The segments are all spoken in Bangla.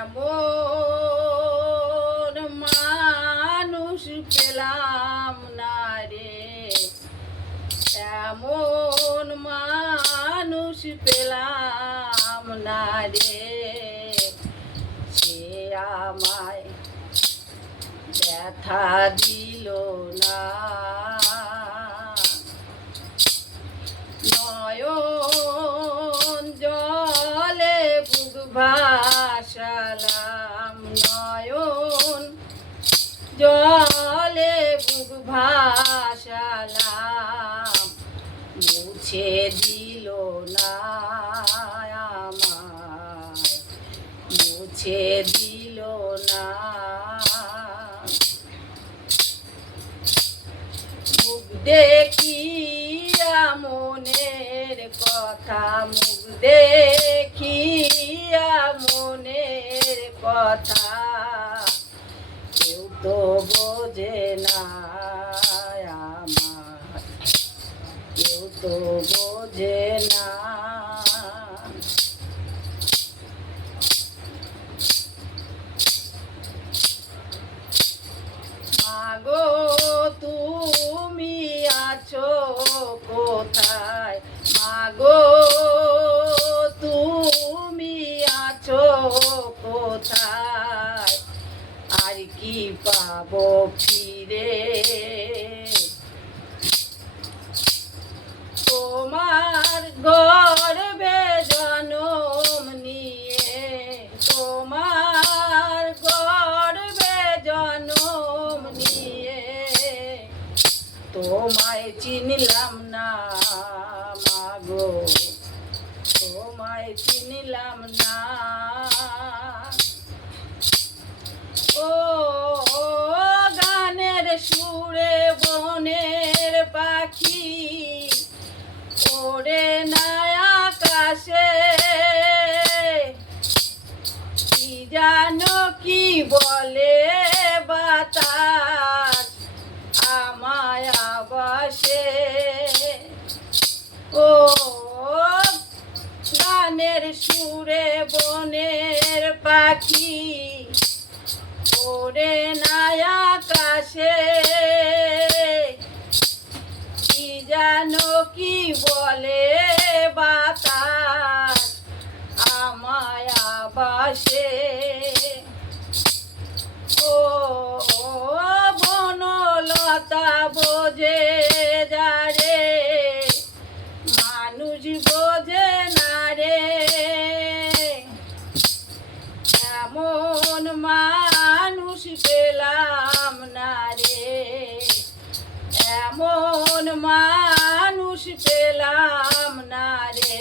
এমন মানুষ পেলাম না রে, এমন মানুষ পেলাম না রে, সে আমায় ব্যথা দিল না। নয়ন জলে বুক ভাসালাম, নয়ন জলে বুক ভাসালাম, মুছে দিল না আমায়, মুছে দিল না। মুখ দেখিয়া মনের কথা, মুখ দেখিয়া মনের কথা, কেউ তো বোঝে না আমার, কেউ তো বোঝে না। মাগো তুমি আছো কোথায়, মাগো তুমি আছো কোথায়, আর কি পাবো ফিরে। তোমার গর্ভে জনম নিয়ে, তোমার গর্ভে জনম নিয়ে, তোমায় চিনলাম না মাগো, তোমায় চিনলাম না। ও গানের সুরে বনের পাখি ওরে না আকাশে, কি জানো কি বলে বাতাস আমায় আবাসে। ও গানের সুরে বনের পাখি ওরে না আকাশে, কি জানো কি বলে বাতাস আমায় আবাসে। ও বনলতা বোঝে যারে, মানুষ বোঝে না রে, এমন মানুষ পেলাম না রে, এমন মানুষ পেলাম না রে,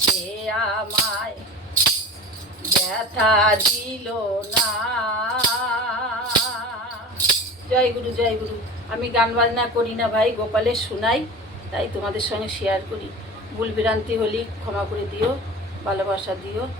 সে আমায় ব্যথা দিল না। জয় গুরু, জয় গুরু। আমি গান বাজনা করি না ভাই, গোপালের শোনাই, তাই তোমাদের সঙ্গে শেয়ার করি। ভুল ভ্রান্তি হলে ক্ষমা করে দিও, ভালোবাসা দিও।